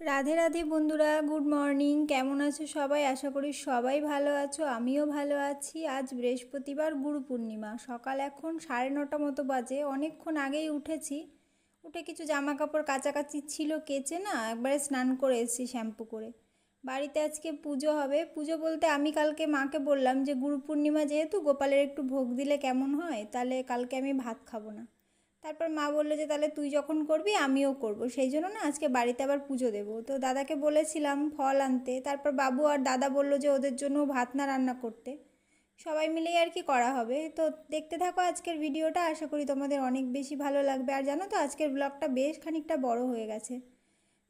রাধে রাধে বন্ধুরা, good morning. কেমন আছো সবাই? আশা করি সবাই ভালো আছো, আমিও ভালো আছি। আজ বৃহস্পতিবার, গুরু পূর্ণিমা। সকাল এখন সাড়ে নটা মতো বাজে, অনেকক্ষণ আগেই উঠেছি। উঠে কিছু জামা কাপড় কাচাকাচি ছিল, কেচে না একবারে স্নান করে এসেছি শ্যাম্পু করে। বাড়িতে আজকে পুজো হবে। পুজো বলতে আমি কালকে মাকে বললাম যে, গুরু পূর্ণিমা যেহেতু, গোপালের একটু ভোগ দিলে কেমন হয়? তাহলে কালকে আমি ভাত খাব না। তারপর মা বলল যে, তাহলে তুই যখন করবি, আমিও করব। সেই জন্য না আজকে বাড়িতে আবার পুজো দেবো। তো দাদাকে বলেছিলাম ফল আনতে। তারপর বাবু আর দাদা বলল যে, ওদের জন্য ভাত না রান্না করতে। সবাই মিলেই আর কি করা হবে। তো দেখতে থাকো আজকের ভিডিওটা। আশা করি তোমাদের অনেক বেশি ভালো লাগবে। আর জানো তো, আজকের ব্লগটা বেশ খানিকটা বড় হয়ে গেছে।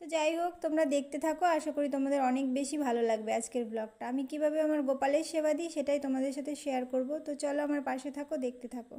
তো যাই হোক, তোমরা দেখতে থাকো। আশা করি তোমাদের অনেক বেশি ভালো লাগবে আজকের ব্লগটা। আমি কীভাবে আমার গোপালের সেবা দিই, সেটাই তোমাদের সাথে শেয়ার করব। তো চলো আমার পাশে থাকো, দেখতে থাকো।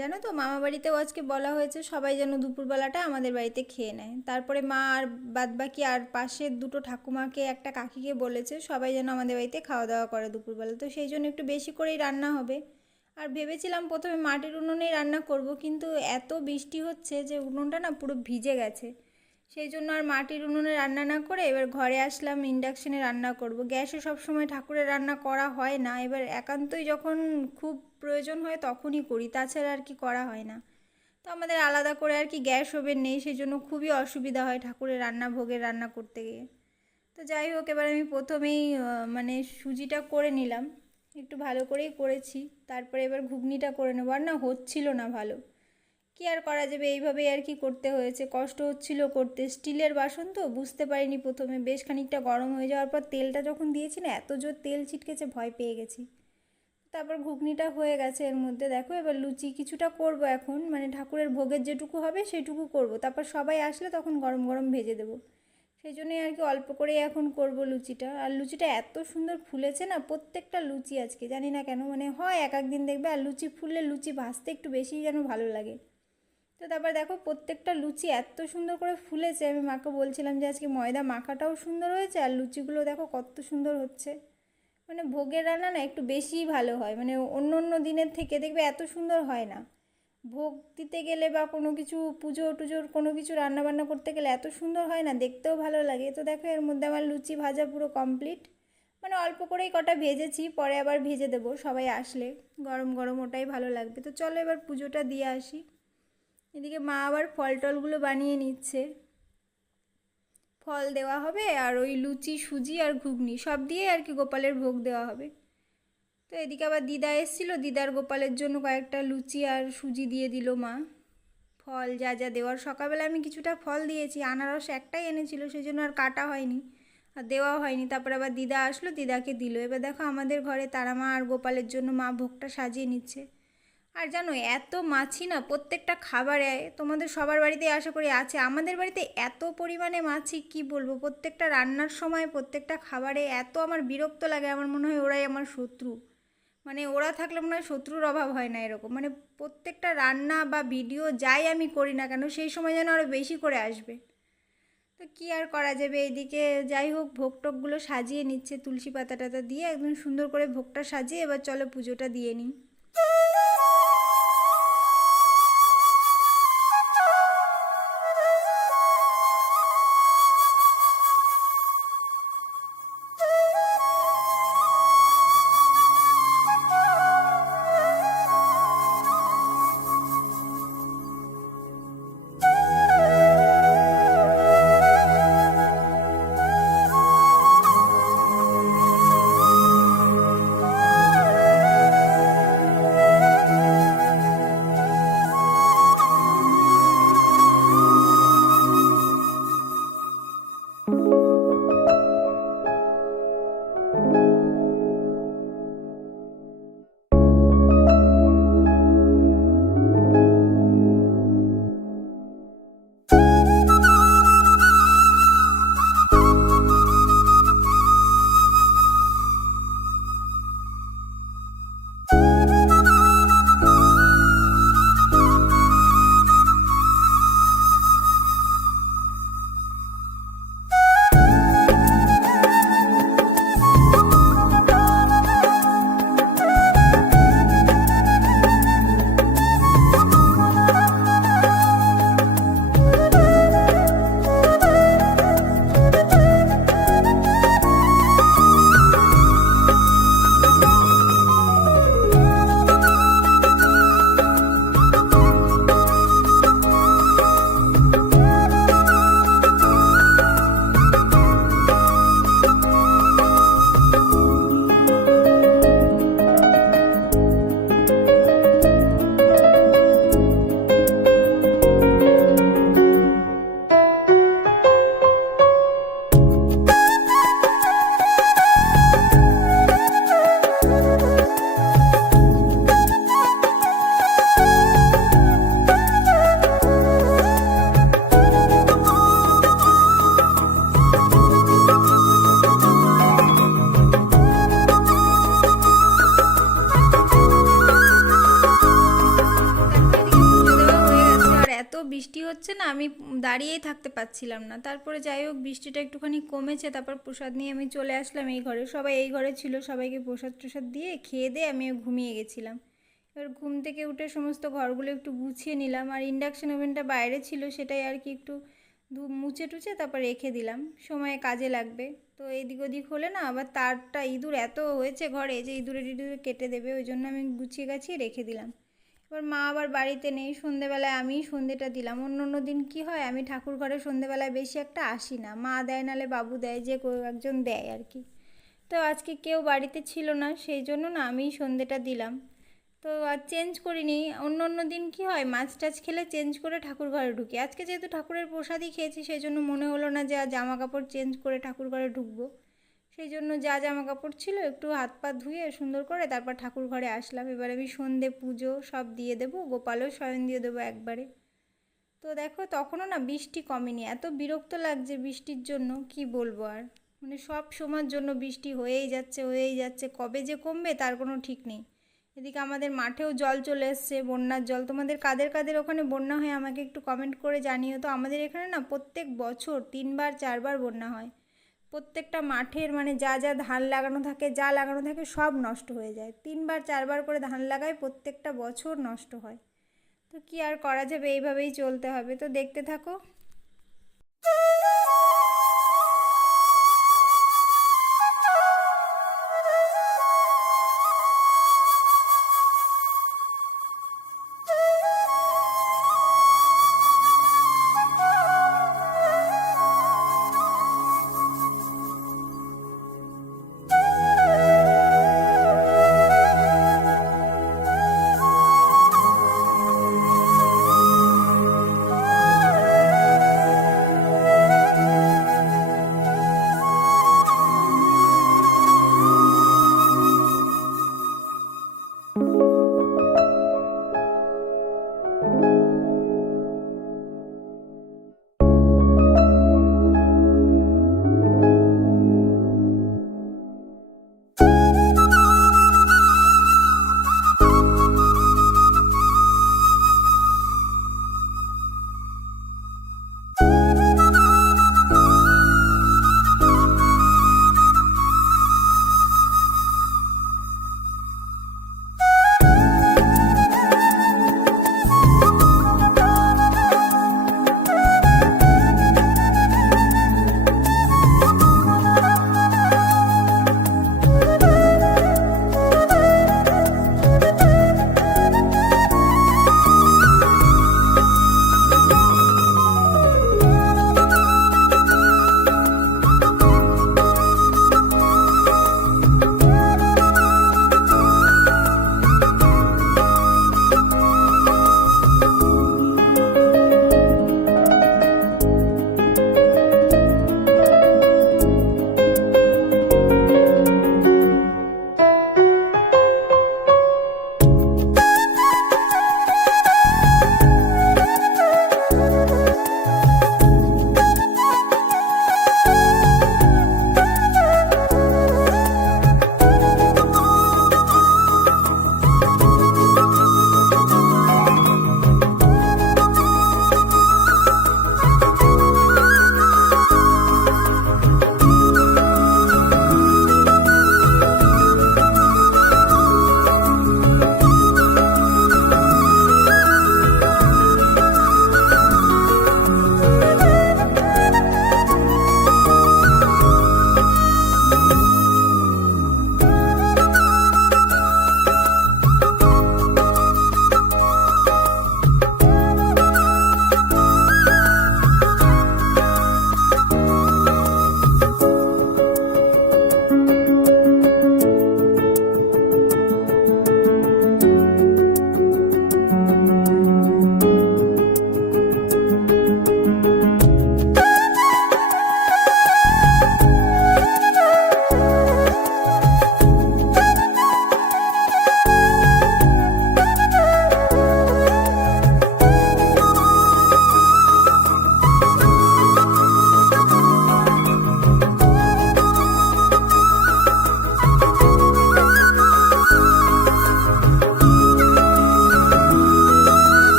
জানো তো, মামা বাড়িতেও আজকে বলা হয়েছে সবাই যেন দুপুরবেলাটা আমাদের বাড়িতে খেয়ে নেয়। তারপরে মা আর বাদবাকি আর পাশের দুটো ঠাকুমাকে, একটা কাকিকে বলেছে সবাই যেন আমাদের বাড়িতে খাওয়া দাওয়া করে দুপুরবেলা। তো সেই জন্য একটু বেশি করেই রান্না হবে। আর ভেবেছিলাম প্রথমে মাটির উনুনেই রান্না করব, কিন্তু এত বৃষ্টি হচ্ছে যে উনুনটা না পুরো ভিজে গেছে। সেই জন্য আর মাটির উনুনে রান্না না করে এবার ঘরে আসলাম, ইন্ডাকশনে রান্না করব। গ্যাসে সবসময় ঠাকুরের রান্না করা হয় না, এবার একান্তই যখন খুব প্রয়োজন হয় তখনই করি, তাছাড়া আর কি করা হয় না। তো আমাদের আলাদা করে আর কি গ্যাস ওভেন নেই সেই জন্য খুবই অসুবিধা হয় ঠাকুরের রান্না, ভোগের রান্না করতে গিয়ে। তো যাই হোক, এবার আমি প্রথমেই মানে সুজিটা করে নিলাম, একটু ভালো করেই করেছি, তারপরে এবার ঘুগনিটা করে নেব, আর না হচ্ছিল না ভালো। কি আর করা যাবে? এইভাবেই আর কি করতে হয়েছে। কষ্ট হচ্ছিল করতে। স্টিলের বাসন তো বুঝতে পারিনি প্রথমে। বেশ খানিকটা গরম হয়ে যাওয়ার পর তেলটা যখন দিয়েছি না, এত জোর তেল ছিটকেছে, ভয় পেয়ে গেছি। তারপর ঘুগনিটা হয়ে গেছে এর মধ্যে। দেখো, এবার লুচি কিছুটা করব এখন। মানে ঠাকুরের ভোগের যেটুকু হবে সেটুকু করব। তারপর সবাই আসলে তখন গরম গরম ভেজে দেবো। সেই জন্যই আর কি অল্প করেই এখন করব লুচিটা। আর লুচিটা এত সুন্দর ফুলেছে না, প্রত্যেকটা লুচি আজকে, জানি না কেন। মানে হয় এক এক দিন দেখবে, আর লুচি ফুললে লুচি ভাজতে একটু বেশি যেন ভালো লাগে। তো তারপর দেখো প্রত্যেকটা লুচি এত সুন্দর করে ফুলেছে। আমি মাকে বলছিলাম যে, আজকে ময়দা মাখাটাও সুন্দর হয়েছে, আর লুচিগুলো দেখো কত সুন্দর হচ্ছে। মানে ভোগের রান্না না একটু বেশিই ভালো হয়। মানে অন্য অন্য দিনের থেকে দেখবে এত সুন্দর হয় না। ভোগ দিতে গেলে বা কোনো কিছু পুজো টুজোর কোনো কিছু রান্না বান্না করতে গেলে এত সুন্দর হয় না, দেখতেও ভালো লাগে। তো দেখো এর মধ্যে আমার লুচি ভাজা পুরো কমপ্লিট মানে অল্প করেই কটা ভেজেছি, পরে আবার ভেজে দেবো, সবাই আসলে। গরম গরম ওটাই ভালো লাগবে। তো চলো এবার পুজোটা দিয়ে আসি। এদিকে মা আবার ফল টলগুলো বানিয়ে নিচ্ছে। ফল দেওয়া হবে আর ওই লুচি, সুজি আর ঘুগনি সব দিয়ে আর কি গোপালের ভোগ দেওয়া হবে। তো এদিকে আবার দিদা এসেছিল, দিদার গোপালের জন্য কয়েকটা লুচি আর সুজি দিয়ে দিল মা। ফল যা যা দেওয়ার সকালবেলা আমি কিছুটা ফল দিয়েছি, আনারস একটাই এনেছিল সেই জন্য আর কাটা হয়নি আর দেওয়া হয়নি। তারপর আবার দিদা আসলো, দিদাকে দিল। এবার দেখো আমাদের ঘরে তারা মা আর গোপালের জন্য মা ভোগটা সাজিয়ে নিচ্ছে। আর জানো এত মাছি না প্রত্যেকটা খাবারে তোমাদের সবার বাড়িতে আশা করি আছে। আমাদের বাড়িতে এত পরিমাণে মাছি, কি বলব? প্রত্যেকটা রান্নার সময়, প্রত্যেকটা খাবারে এত আমার বিরক্ত লাগে। আমার মনে হয় ওরাই আমার শত্রু। মানে ওরা থাকলে মনে হয় শত্রুর অভাব হয় না এরকম। মানে প্রত্যেকটা রান্না বা ভিডিও যাই আমি করি না কেন, সেই সময় যেন আরও বেশি করে আসবে। তো কী আর করা যাবে? এইদিকে যাই হোক ভোগ টোকগুলো সাজিয়ে নিচ্ছে, তুলসী পাতা টাতা দিয়ে একদম সুন্দর করে ভোগটা সাজিয়ে এবার চলো পুজোটা দিয়ে নিই। আমি দাঁড়িয়েই থাকতে পারছিলাম না। তারপরে যাই হোক, বৃষ্টিটা একটুখানি কমেছে, তারপর প্রসাদ নিয়ে আমি চলে আসলাম এই ঘরে। সবাই এই ঘরে ছিল, সবাইকে প্রসাদ টসাদ দিয়ে খেয়ে দিয়ে আমি ঘুমিয়ে গেছিলাম। এবার ঘুম থেকে উঠে সমস্ত ঘরগুলো একটু গুছিয়ে নিলাম আর ইন্ডাকশন ওভেনটা বাইরে ছিল, সেটাই আর কি একটু মুছে টুছে তারপর রেখে দিলাম। সময়ে কাজে লাগবে। তো এদিক ওদিক হলে না আবার তারটা ইঁদুর এত হয়েছে ঘরে যে ইঁদুরে টিঁদুরে কেটে দেবে, ওই জন্য আমি গুছিয়ে গাছিয়ে রেখে দিলাম। এবার মা আবার বাড়িতে নেই, সন্ধেবেলায় আমিই সন্ধেটা দিলাম। অন্য অন্য দিন কী হয়, আমি ঠাকুর ঘরে সন্ধেবেলায় বেশি একটা আসি না। মা দেয় নালে বাবু দেয়, যে কেউ একজন দেয় আর কি। তো আজকে কেউ বাড়িতে ছিল না, সেই জন্য না আমিই সন্ধেটা দিলাম। তো আর চেঞ্জ করিনি। অন্য অন্য দিন কি হয়, মাছ টাছ খেলে চেঞ্জ করে ঠাকুর ঘরে ঢুকি। আজকে যেহেতু ঠাকুরের প্রসাদই খেয়েছি, সেই জন্য মনে হলো না যে জামা কাপড় চেঞ্জ করে ঠাকুর ঘরে ঢুকবো। সেই জন্য যা জামা কাপড় ছিল একটু হাত পা ধুয়ে সুন্দর করে তারপর ঠাকুর ঘরে আসলাম। এবার আমি সন্ধে পুজো সব দিয়ে দেবো, গোপালও শয়ন দিয়ে দেবো একবারে। তো দেখো তখনও না বৃষ্টি কমেনি, এত বিরক্ত লাগছে বৃষ্টির জন্য, কি বলব আর? মানে সব সময়ের জন্য বৃষ্টি হয়েই যাচ্ছে হয়েই যাচ্ছে, কবে যে কমবে তার কোনো ঠিক নেই। এদিকে আমাদের মাঠেও জল চলে এসছে, বন্যার জল। তোমাদের কাদের কাদের ওখানে বন্যা হয় আমাকে একটু কমেন্ট করে জানিও। তো আমাদের এখানে না প্রত্যেক বছর তিনবার, চারবার বন্যা হয়। প্রত্যেকটা মাঠের মানে যা যা ধান লাগানো থাকে, যা লাগানো থাকে সব নষ্ট হয়ে যায়। তিনবার, চারবার করে ধান লাগায় প্রত্যেকটা বছর নষ্ট হয়। তো কি আর করা যাবে? এইভাবেই চলতে হবে। তো দেখতে থাকো।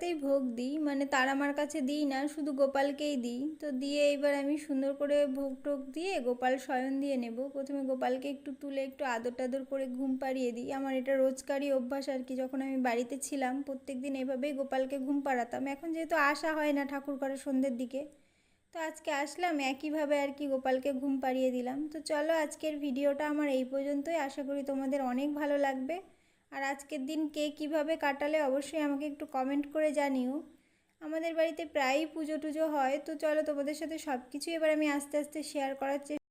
জায়গাতেই ভোগ দিই। মানে তার আমার কাছে দিই না, শুধু গোপালকেই দিই। তো দিয়ে এবার আমি সুন্দর করে ভোগ টোক দিয়ে গোপাল শয়ন দিয়ে নেব। প্রথমে গোপালকে একটু তুলে একটু আদর টাদর করে ঘুম পাড়িয়ে দিই। আমার এটা রোজকারই অভ্যাস আর কি, যখন আমি বাড়িতে ছিলাম প্রত্যেক দিন এভাবেই গোপালকে ঘুম পাড়াতাম। এখন যেহেতু আসা হয় না ঠাকুর ঘরে সন্ধ্যের দিকে, তো আজকে আসলাম, একইভাবে আর কি গোপালকে ঘুম পাড়িয়ে দিলাম। তো চলো আজকের ভিডিওটা আমার এই পর্যন্তই। আশা করি তোমাদের অনেক ভালো লাগবে। আর আজকের দিন কে কীভাবে কাটালে অবশ্যই আমাকে একটু কমেন্ট করে জানিও। আমাদের বাড়িতে প্রায়ই পুজো টুজো হয়, তো চলো তোমাদের সাথে সব কিছুই এবার আমি আস্তে আস্তে শেয়ার করার চেষ্টা